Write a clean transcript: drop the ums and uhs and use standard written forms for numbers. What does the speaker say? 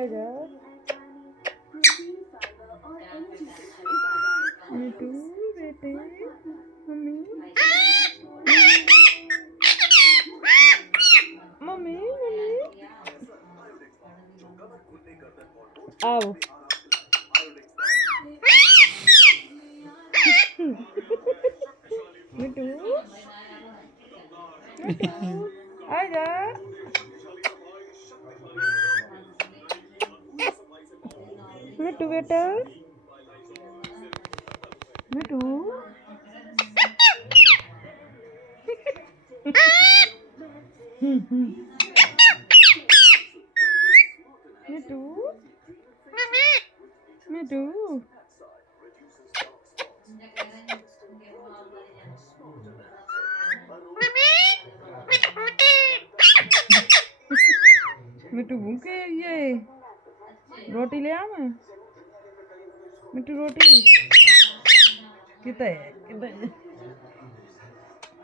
आजा मिठू बेटे mummy mummy mummy आओ मिठू मिठू आजा मिठू बेटा मिठू मिठू मिठू मिठू भूखे ये रोटी ले आ मैं मिठू रोटी कितना है